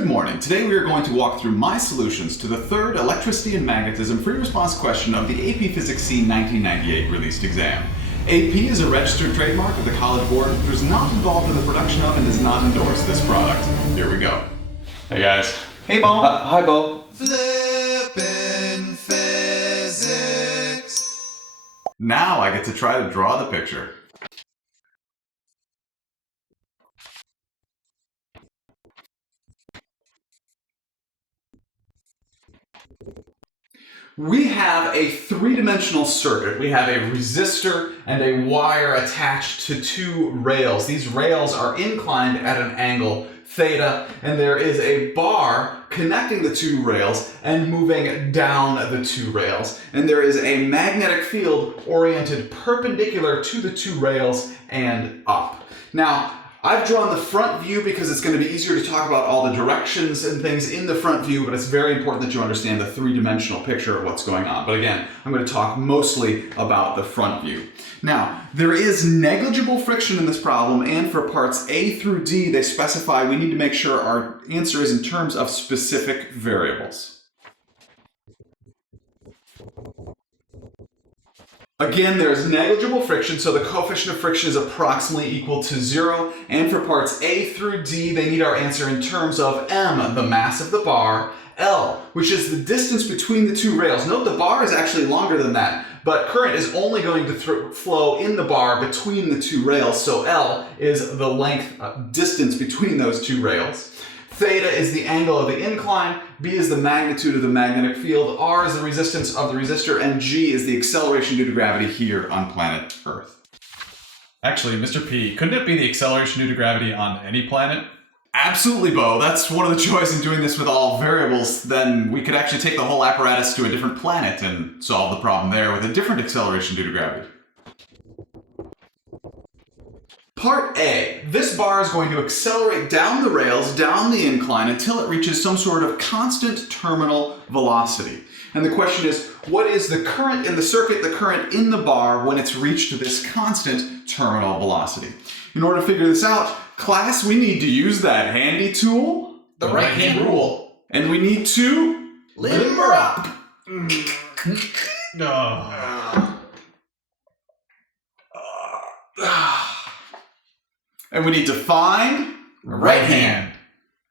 Good morning. Today we are going to walk through my solutions to the third Electricity and Magnetism free response question of the AP Physics C 1998 released exam. AP is a registered trademark of the College Board, but is not involved in the production of and does not endorse this product. Here we go. Hey guys. Hey Bo. Hi Bo. Flippin' physics. Now I get to try to draw the picture. We have a three-dimensional circuit. We have a resistor and a wire attached to two rails. These rails are inclined at an angle theta, and there is a bar connecting the two rails and moving down the two rails. And there is a magnetic field oriented perpendicular to the two rails and up. Now, I've drawn the front view because it's going to be easier to talk about all the directions and things in the front view, but it's very important that you understand the three-dimensional picture of what's going on. But again, I'm going to talk mostly about the front view. Now, there is negligible friction in this problem, and for parts A through D, they specify we need to make sure our answer is in terms of specific variables. Again, there's negligible friction, so the coefficient of friction is approximately equal to 0. And for parts A through D, they need our answer in terms of m, the mass of the bar, L, which is the distance between the two rails. Note the bar is actually longer than that, but current is only going to flow in the bar between the two rails, so L is the length, distance between those two rails. Theta is the angle of the incline, B is the magnitude of the magnetic field, R is the resistance of the resistor, and G is the acceleration due to gravity here on planet Earth. Actually, Mr. P, couldn't it be the acceleration due to gravity on any planet? Absolutely, Bo. That's one of the joys in doing this with all variables. Then we could actually take the whole apparatus to a different planet and solve the problem there with a different acceleration due to gravity. Part A, this bar is going to accelerate down the rails, down the incline, until it reaches some sort of constant terminal velocity. And the question is, what is the current in the circuit, the current in the bar, when it's reached this constant terminal velocity? In order to figure this out, class, we need to use that handy tool, The right-hand rule. and we need to Limber up. And we need to find Right hand.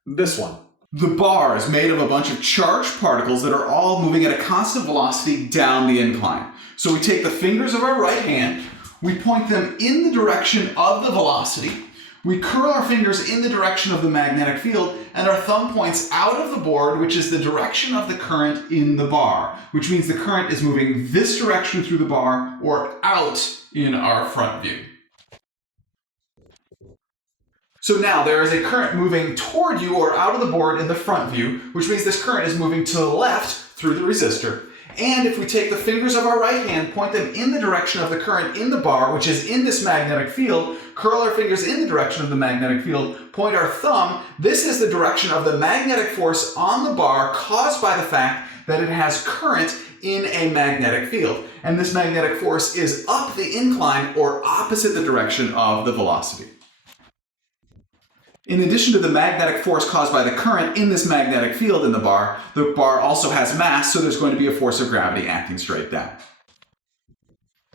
This one. the bar is made of a bunch of charged particles that are all moving at a constant velocity down the incline. So we take the fingers of our right hand, we point them in the direction of the velocity, we curl our fingers in the direction of the magnetic field, and our thumb points out of the board, which is the direction of the current in the bar, which means the current is moving this direction through the bar or out in our front view. So now there is a current moving toward you or out of the board in the front view, which means this current is moving to the left through the resistor. And if we take the fingers of our right hand, point them in the direction of the current in the bar, which is in this magnetic field, curl our fingers in the direction of the magnetic field, point our thumb, this is the direction of the magnetic force on the bar caused by the fact that it has current in a magnetic field. And this magnetic force is up the incline or opposite the direction of the velocity. In addition to the magnetic force caused by the current in this magnetic field in the bar also has mass, so there's going to be a force of gravity acting straight down.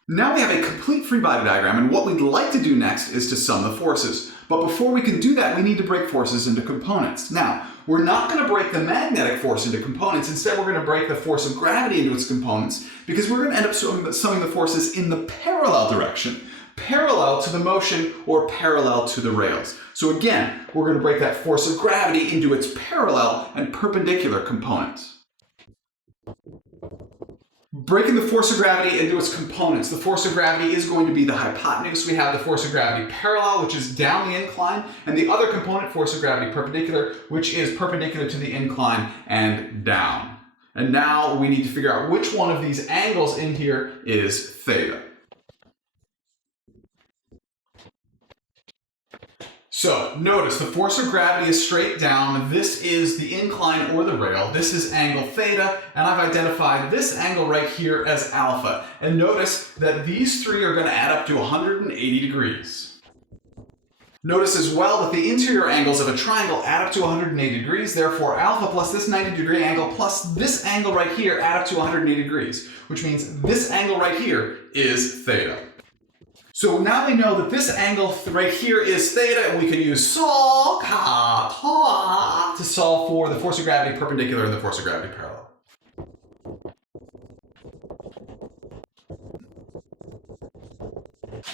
Now we have a complete free body diagram, and what we'd like to do next is to sum the forces. But before we can do that, we need to break forces into components. Now, we're not going to break the magnetic force into components. Instead, we're going to break the force of gravity into its components, because we're going to end up summing the forces in the parallel direction. Parallel to the motion or parallel to the rails. So again, we're going to break that force of gravity into its parallel and perpendicular components. Breaking the force of gravity into its components. The force of gravity is going to be the hypotenuse. We have the force of gravity parallel, which is down the incline, and the other component, force of gravity perpendicular, which is perpendicular to the incline and down. And now we need to figure out which one of these angles in here is theta. So notice the force of gravity is straight down. This is the incline or the rail. This is angle theta, and I've identified this angle right here as alpha. And notice that these three are going to add up to 180 degrees. Notice as well that the interior angles of a triangle add up to 180 degrees, therefore alpha plus this 90-degree angle plus this angle right here add up to 180 degrees, which means this angle right here is theta. So now we know that this angle right here is theta, and we can use sol ka to solve for the force of gravity perpendicular and the force of gravity parallel.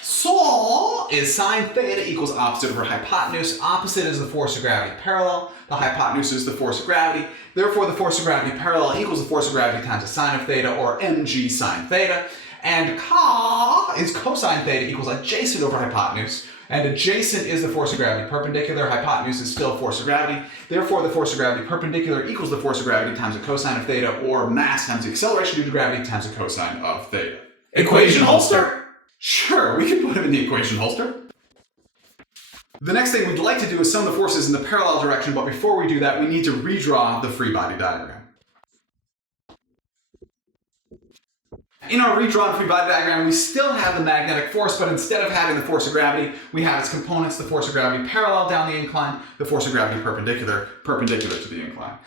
Sol is sine theta equals opposite over hypotenuse. Opposite is the force of gravity parallel. The hypotenuse is the force of gravity. Therefore, the force of gravity parallel equals the force of gravity times the sine of theta, or mg sine theta. And ka is cosine theta equals adjacent over hypotenuse. And adjacent is the force of gravity perpendicular. Hypotenuse is still force of gravity. Therefore, the force of gravity perpendicular equals the force of gravity times the cosine of theta, or mass times the acceleration due to gravity times the cosine of theta. Equation holster? Sure, we can put them in the equation holster. The next thing we'd like to do is sum the forces in the parallel direction, but before we do that, we need to redraw the free body diagram. In our redrawn free body diagram, we still have the magnetic force, but instead of having the force of gravity, we have its components, the force of gravity parallel down the incline, the force of gravity perpendicular to the incline.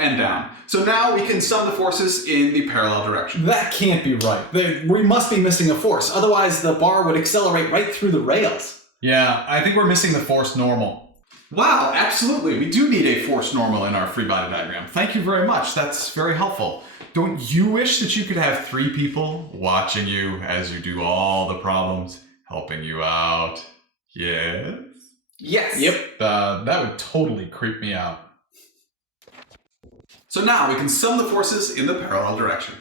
And down. So now we can sum the forces in the parallel direction. That can't be right. We must be missing a force. Otherwise, the bar would accelerate right through the rails. Yeah, I think we're missing the force normal. Wow, absolutely. We do need a force normal in our free body diagram. Thank you very much. That's very helpful. Don't you wish that you could have 3 people watching you as you do all the problems, helping you out? Yes? Yes. Yep. That would totally creep me out. So now we can sum the forces in the parallel direction.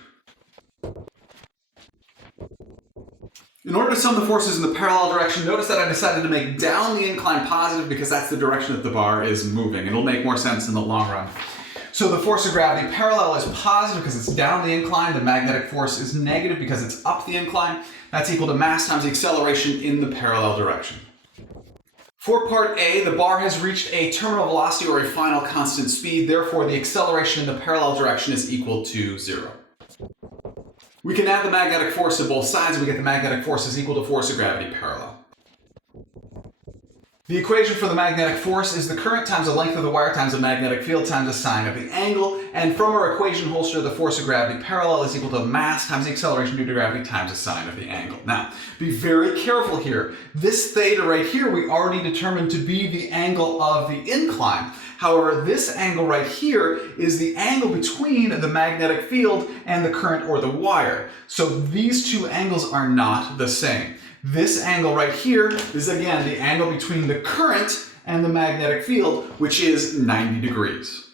In order to sum the forces in the parallel direction, notice that I decided to make down the incline positive because that's the direction that the bar is moving. It'll make more sense in the long run. So the force of gravity parallel is positive because it's down the incline. The magnetic force is negative because it's up the incline. That's equal to mass times the acceleration in the parallel direction. For part A, the bar has reached a terminal velocity or a final constant speed. Therefore, the acceleration in the parallel direction is equal to 0. We can add the magnetic force to both sides and we get the magnetic force is equal to force of gravity parallel. The equation for the magnetic force is the current times the length of the wire times the magnetic field times the sine of the angle. And from our equation holster, the force of gravity parallel is equal to mass times the acceleration due to gravity times the sine of the angle. Now, be very careful here. This theta right here, we already determined to be the angle of the incline. However, this angle right here is the angle between the magnetic field and the current or the wire. So these two angles are not the same. This angle right here is, again, the angle between the current and the magnetic field, which is 90 degrees.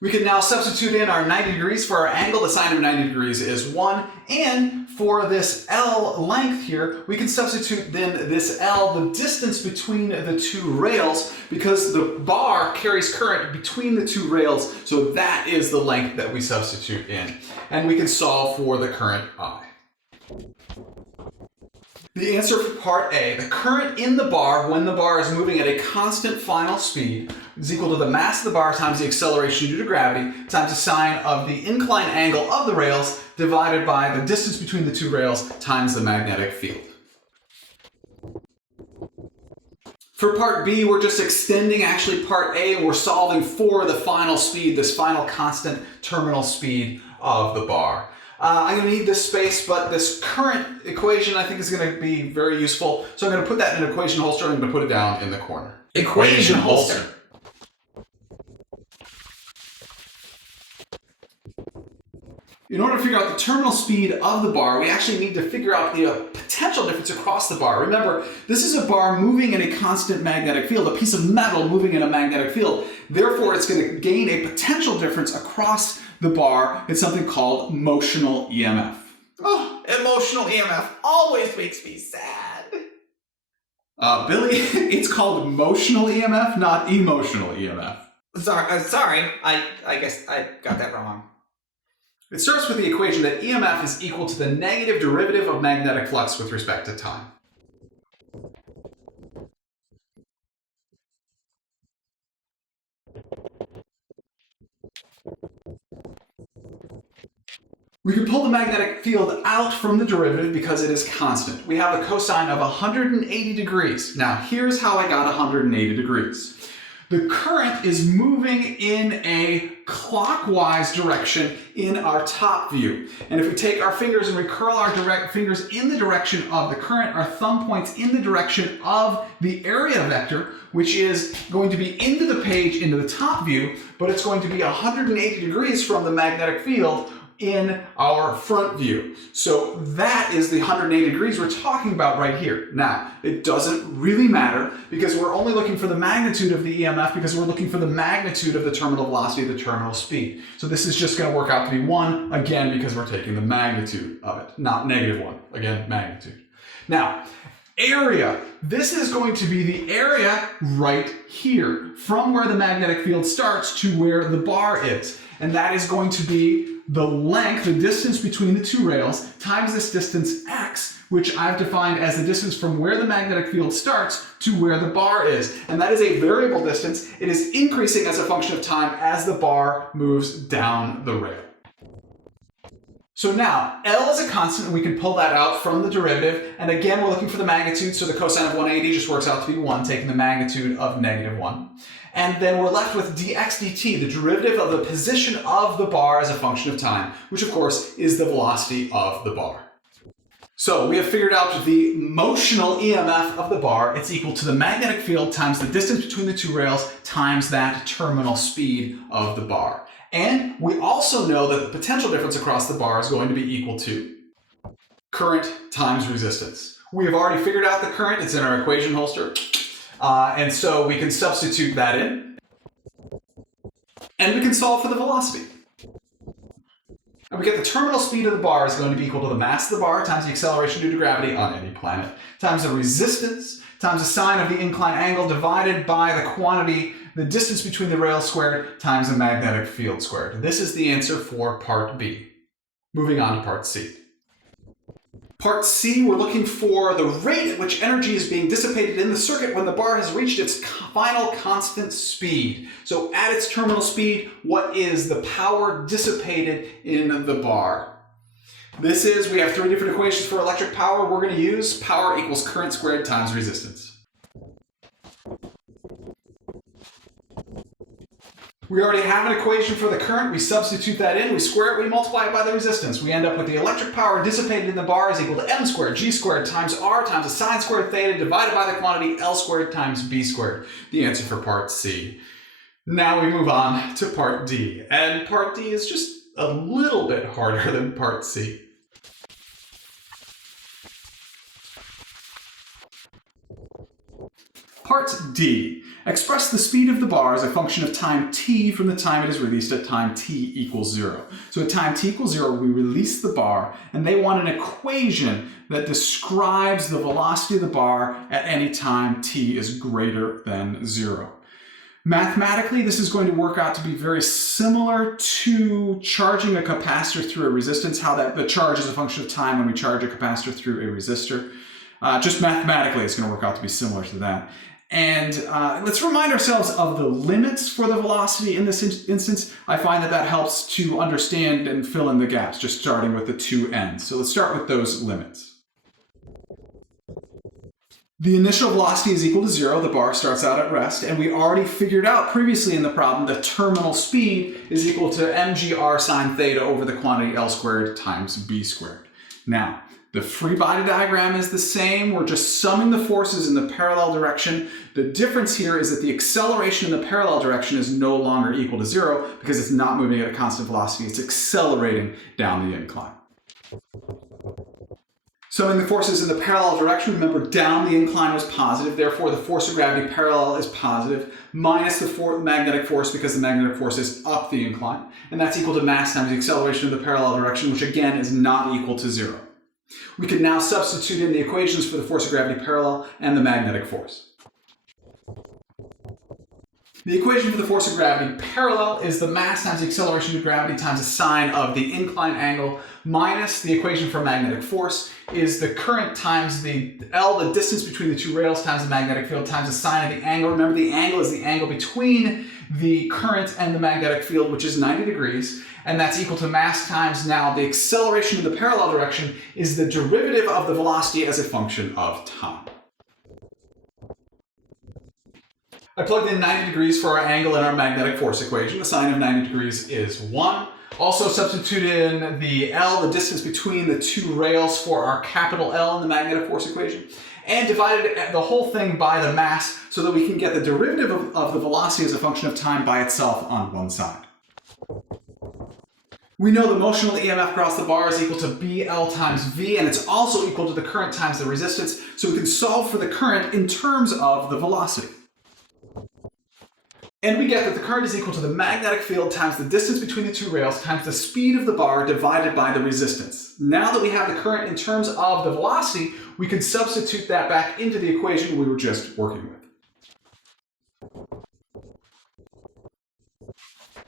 We can now substitute in our 90 degrees for our angle. The sine of 90 degrees is 1. And for this L length here, we can substitute then this L, the distance between the two rails, because the bar carries current between the two rails. So that is the length that we substitute in. And we can solve for the current I. The answer for part A, the current in the bar when the bar is moving at a constant final speed is equal to the mass of the bar times the acceleration due to gravity times the sine of the incline angle of the rails divided by the distance between the two rails times the magnetic field. For part B, we're just extending actually part A and we're solving for the final speed, this final constant terminal speed of the bar. I'm going to need this space, but this current equation I think is going to be very useful. So I'm going to put that in an equation holster and I'm going to put it down in the corner. Equation holster. In order to figure out the terminal speed of the bar, we actually need to figure out the potential difference across the bar. Remember, this is a bar moving in a constant magnetic field, a piece of metal moving in a magnetic field. Therefore, it's going to gain a potential difference across the bar. It's something called motional EMF. Oh, emotional EMF always makes me sad. Billy, it's called motional EMF, not emotional EMF. Sorry. I guess I got that wrong. It starts with the equation that EMF is equal to the negative derivative of magnetic flux with respect to time. We can pull the magnetic field out from the derivative because it is constant. We have a cosine of 180 degrees. Now, here's how I got 180 degrees. The current is moving in a clockwise direction in our top view. And if we take our fingers and we curl our fingers in the direction of the current, our thumb points in the direction of the area vector, which is going to be into the page, into the top view, but it's going to be 180 degrees from the magnetic field in our front view. So that is the 180 degrees we're talking about right here. Now, it doesn't really matter because we're only looking for the magnitude of the EMF because we're looking for the magnitude of the terminal velocity, the terminal speed. So this is just going to work out to be 1, again, because we're taking the magnitude of it, not -1. Again, magnitude. Now, area. This is going to be the area right here, from where the magnetic field starts to where the bar is. And that is going to be the length, the distance between the two rails, times this distance x, which I've defined as the distance from where the magnetic field starts to where the bar is. And that is a variable distance. It is increasing as a function of time as the bar moves down the rail. So now, L is a constant, and we can pull that out from the derivative. And again, we're looking for the magnitude, so the cosine of 180 just works out to be 1, taking the magnitude of -1. And then we're left with dx dt, the derivative of the position of the bar as a function of time, which of course is the velocity of the bar. So we have figured out the motional EMF of the bar. It's equal to the magnetic field times the distance between the two rails times that terminal speed of the bar. And we also know that the potential difference across the bar is going to be equal to current times resistance. We have already figured out the current. It's in our equation holster. And so we can substitute that in. And we can solve for the velocity. And we get the terminal speed of the bar is going to be equal to the mass of the bar times the acceleration due to gravity on any planet, times the resistance, times the sine of the inclined angle divided by the quantity, the distance between the rails squared, times the magnetic field squared. This is the answer for part B. Moving on to part C. Part C, we're looking for the rate at which energy is being dissipated in the circuit when the bar has reached its final constant speed. So at its terminal speed, what is the power dissipated in the bar? This is, we have 3 different equations for electric power. We're going to use power equals current squared times resistance. We already have an equation for the current. We substitute that in, we square it, we multiply it by the resistance. We end up with the electric power dissipated in the bar is equal to m squared g squared times r times the sine squared theta divided by the quantity L squared times B squared. The answer for part C. Now we move on to part D. And part D is just a little bit harder than part C. Part D. Express the speed of the bar as a function of time t from the time it is released at time t equals 0. So at time t equals 0, we release the bar, and they want an equation that describes the velocity of the bar at any time t is greater than 0. Mathematically, this is going to work out to be very similar to charging a capacitor through a resistance, how that the charge is a function of time when we charge a capacitor through a resistor. Just mathematically, it's going to work out to be similar to that. And let's remind ourselves of the limits for the velocity in this instance. I find that that helps to understand and fill in the gaps, just starting with the two ends. So let's start with those limits. The initial velocity is equal to 0. The bar starts out at rest. And we already figured out previously in the problem that terminal speed is equal to mgr sine theta over the quantity L squared times B squared. Now, the free body diagram is the same. We're just summing the forces in the parallel direction. The difference here is that the acceleration in the parallel direction is no longer equal to 0 because it's not moving at a constant velocity. It's accelerating down the incline. Summing the forces in the parallel direction, remember down the incline was positive, therefore the force of gravity parallel is positive, minus the magnetic force because the magnetic force is up the incline. And that's equal to mass times the acceleration in the parallel direction, which again is not equal to 0. We can now substitute in the equations for the force of gravity parallel and the magnetic force. The equation for the force of gravity parallel is the mass times the acceleration of gravity times the sine of the inclined angle minus the equation for magnetic force is the current times the L, the distance between the two rails, times the magnetic field times the sine of the angle. Remember, the angle is the angle between the current and the magnetic field, which is 90 degrees, and that's equal to mass times now the acceleration in the parallel direction is the derivative of the velocity as a function of time. I plugged in 90 degrees for our angle in our magnetic force equation. The sine of 90 degrees is 1. Also substitute in the L, the distance between the two rails, for our capital L in the magnetic force equation, and divided the whole thing by the mass so that we can get the derivative of the velocity as a function of time by itself on one side. We know the motional EMF across the bar is equal to BL times V, and it's also equal to the current times the resistance, so we can solve for the current in terms of the velocity. And we get that the current is equal to the magnetic field times the distance between the two rails times the speed of the bar divided by the resistance. Now that we have the current in terms of the velocity, we can substitute that back into the equation we were just working with.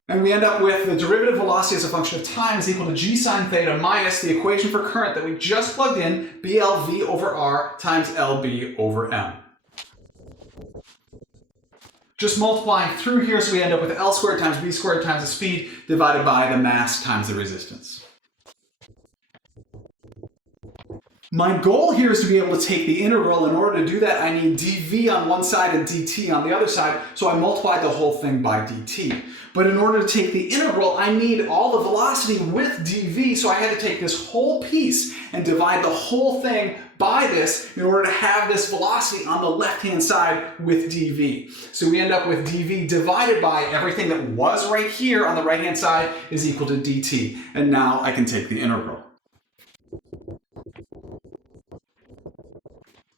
And we end up with the derivative velocity as a function of time is equal to g sine theta minus the equation for current that we just plugged in, BLV over R times LB over M. Just multiplying through here, so we end up with L squared times B squared times the speed divided by the mass times the resistance. My goal here is to be able to take the integral. In order to do that, I need dv on one side and dt on the other side, so I multiplied the whole thing by dt. But in order to take the integral, I need all the velocity with dv, so I had to take this whole piece and divide the whole thing by this in order to have this velocity on the left-hand side with dv. So we end up with dv divided by everything that was right here on the right-hand side is equal to dt. And now I can take the integral.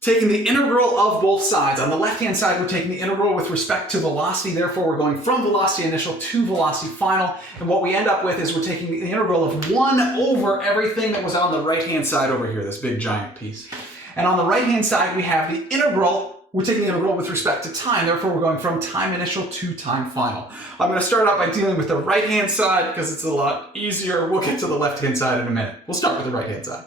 Taking the integral of both sides. On the left-hand side, we're taking the integral with respect to velocity. Therefore, we're going from velocity initial to velocity final. And what we end up with is we're taking the integral of 1 over everything that was on the right-hand side over here, this big giant piece. And on the right-hand side, we have the integral. We're taking the integral with respect to time. Therefore, we're going from time initial to time final. I'm going to start out by dealing with the right-hand side because it's a lot easier. We'll get to the left-hand side in a minute. We'll start with the right-hand side.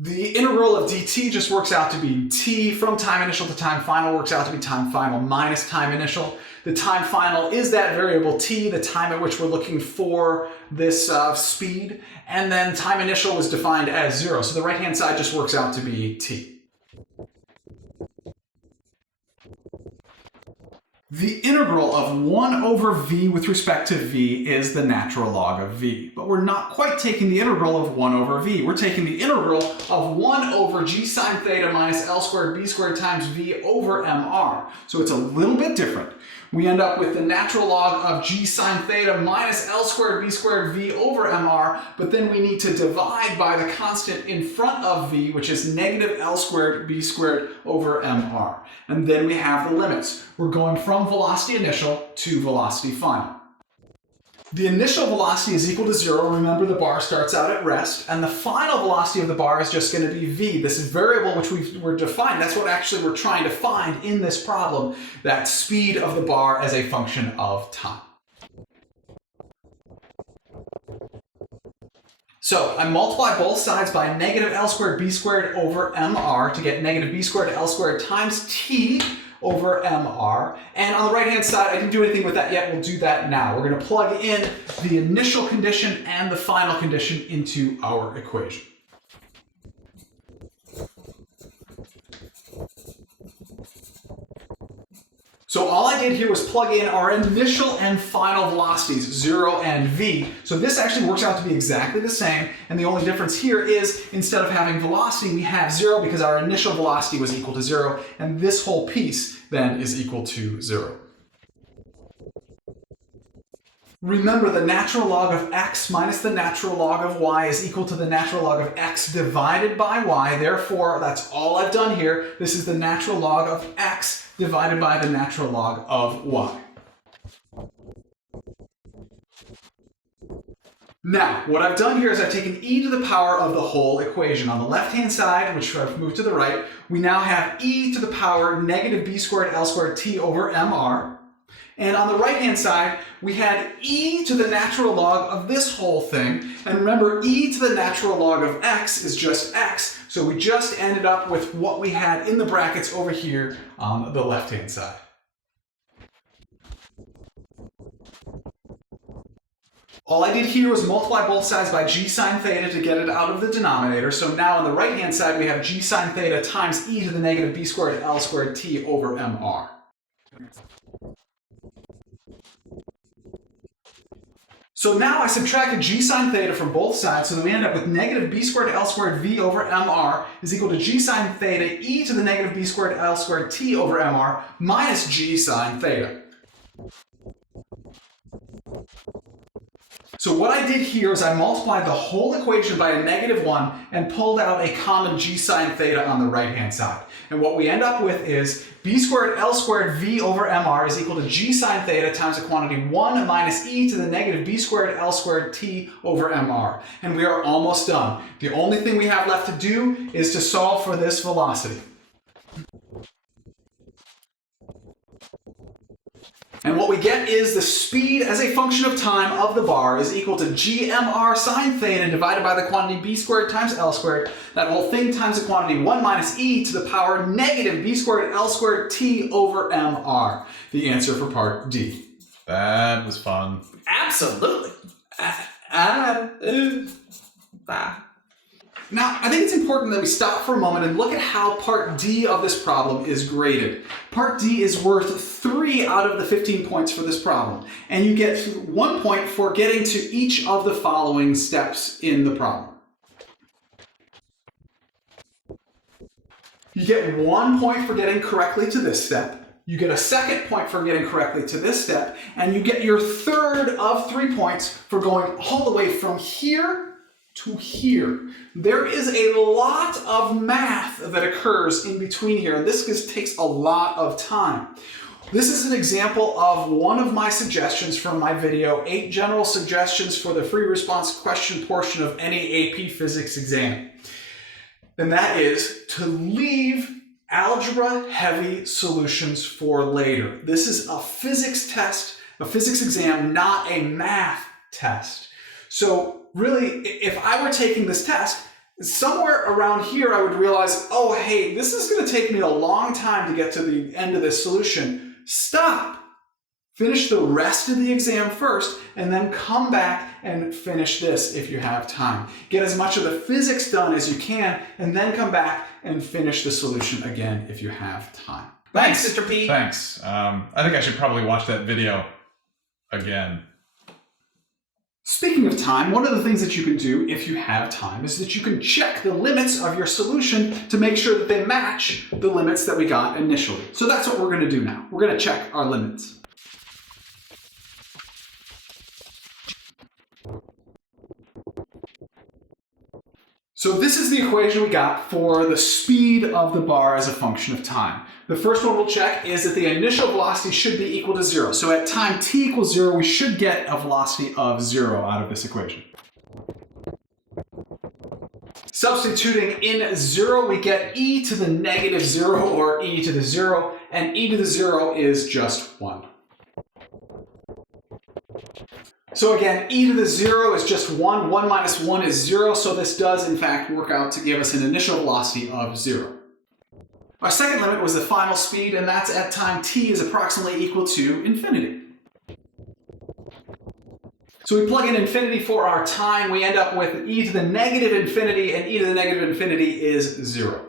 The integral of dt just works out to be t from time initial to time final works out to be time final minus time initial. The time final is that variable t, the time at which we're looking for this speed, and then time initial was defined as 0. So the right-hand side just works out to be t. The integral of 1 over v with respect to v is the natural log of v. But we're not quite taking the integral of 1 over v. We're taking the integral of 1 over g sine theta minus L squared b squared times v over mr. So it's a little bit different. We end up with the natural log of g sine theta minus L squared b squared v over mr, but then we need to divide by the constant in front of v, which is negative L squared b squared over mr. And then we have the limits. We're going from velocity initial to velocity final. The initial velocity is equal to 0. Remember, the bar starts out at rest, and the final velocity of the bar is just going to be v. This is variable which we're defined. That's what actually we're trying to find in this problem, that speed of the bar as a function of time. So I multiply both sides by negative L squared b squared over mr to get negative b squared L squared times t over mr. And on the right-hand side, I didn't do anything with that yet. We'll do that now. We're going to plug in the initial condition and the final condition into our equation. So all I did here was plug in our initial and final velocities, 0 and v. So this actually works out to be exactly the same, and the only difference here is instead of having velocity, we have 0 because our initial velocity was equal to 0, and this whole piece then is equal to 0. Remember, the natural log of x minus the natural log of y is equal to the natural log of x divided by y. Therefore, that's all I've done here. This is the natural log of x divided by the natural log of y. Now, what I've done here is I've taken e to the power of the whole equation. On the left-hand side, which I've moved to the right, we now have e to the power negative b squared L squared t over mr. And on the right-hand side, we had e to the natural log of this whole thing. And remember, e to the natural log of x is just x. So we just ended up with what we had in the brackets over here on the left-hand side. All I did here was multiply both sides by g sine theta to get it out of the denominator. So now on the right-hand side, we have g sine theta times e to the negative b squared L squared t over mr. So now I subtracted g sine theta from both sides, so that we end up with negative b squared L squared v over mr is equal to g sine theta e to the negative b squared L squared t over mr minus g sine theta. So what I did here is I multiplied the whole equation by a -1 and pulled out a common g sine theta on the right-hand side. And what we end up with is b squared L squared v over mr is equal to g sine theta times the quantity 1 minus e to the negative b squared L squared t over mr. And we are almost done. The only thing we have left to do is to solve for this velocity. And what we get is the speed as a function of time of the bar is equal to gmr sine theta divided by the quantity b squared times L squared. That whole thing times the quantity 1 minus e to the power negative b squared L squared t over mr. The answer for part D. That was fun. Absolutely. Now, I think it's important that we stop for a moment and look at how part D of this problem is graded. Part D is worth 3 out of the 15 points for this problem, and you get 1 point for getting to each of the following steps in the problem. You get 1 point for getting correctly to this step. You get a second point for getting correctly to this step, and you get your third of 3 points for going all the way from here to here. There is a lot of math that occurs in between here, and this just takes a lot of time. This is an example of one of my suggestions from my video, 8 general suggestions for the free response question portion of any AP physics exam. And that is to leave algebra-heavy solutions for later. This is a physics test, a physics exam, not a math test. So really, if I were taking this test, somewhere around here I would realize, oh hey, this is going to take me a long time to get to the end of this solution. Stop! Finish the rest of the exam first, and then come back and finish this if you have time. Get as much of the physics done as you can, and then come back and finish the solution again if you have time. Thanks, Mr. P. Thanks. I think I should probably watch that video again. Speaking of time, one of the things that you can do if you have time is that you can check the limits of your solution to make sure that they match the limits that we got initially. So that's what we're going to do now. We're going to check our limits. So this is the equation we got for the speed of the bar as a function of time. The first one we'll check is that the initial velocity should be equal to 0. So at time t equals 0, we should get a velocity of 0 out of this equation. Substituting in 0, we get e to the negative 0 or e to the 0, and e to the 0 is just 1. So again, e to the 0 is just 1. 1 minus 1 is 0, so this does in fact work out to give us an initial velocity of 0. Our second limit was the final speed, and that's at time t is approximately equal to infinity. So we plug in infinity for our time, we end up with e to the negative infinity, and e to the negative infinity is 0.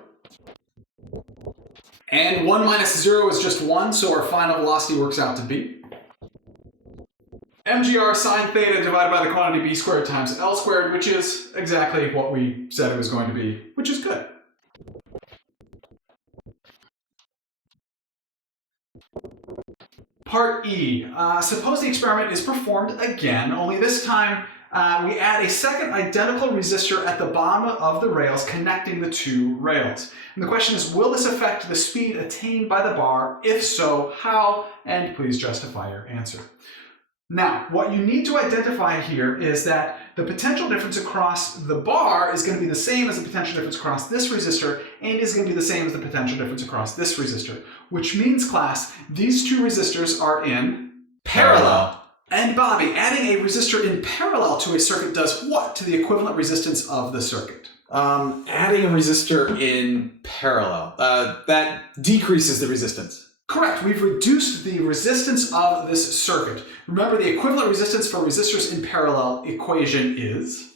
And 1 minus 0 is just 1, so our final velocity works out to be mgr sine theta divided by the quantity b squared times L squared, which is exactly what we said it was going to be, which is good. Part E. Suppose the experiment is performed again, only this time we add a second identical resistor at the bottom of the rails connecting the two rails. And the question is, will this affect the speed attained by the bar? If so, how? And please justify your answer. Now, what you need to identify here is that the potential difference across the bar is going to be the same as the potential difference across this resistor and is going to be the same as the potential difference across this resistor, which means, class, these two resistors are in parallel. And Bobby, adding a resistor in parallel to a circuit does what to the equivalent resistance of the circuit? Adding a resistor in parallel, that decreases the resistance. Correct. We've reduced the resistance of this circuit. Remember, the equivalent resistance for resistors in parallel equation is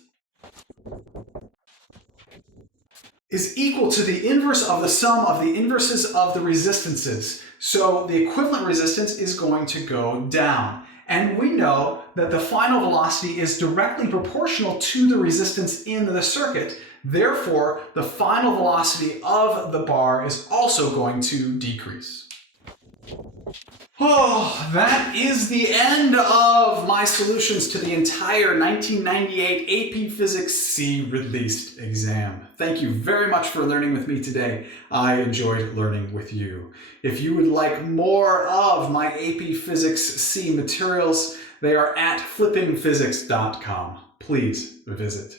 equal to the inverse of the sum of the inverses of the resistances. So the equivalent resistance is going to go down. And we know that the final velocity is directly proportional to the resistance in the circuit. Therefore, the final velocity of the bar is also going to decrease. Oh, that is the end of my solutions to the entire 1998 AP Physics C released exam. Thank you very much for learning with me today. I enjoyed learning with you. If you would like more of my AP Physics C materials, they are at flippingphysics.com. Please visit.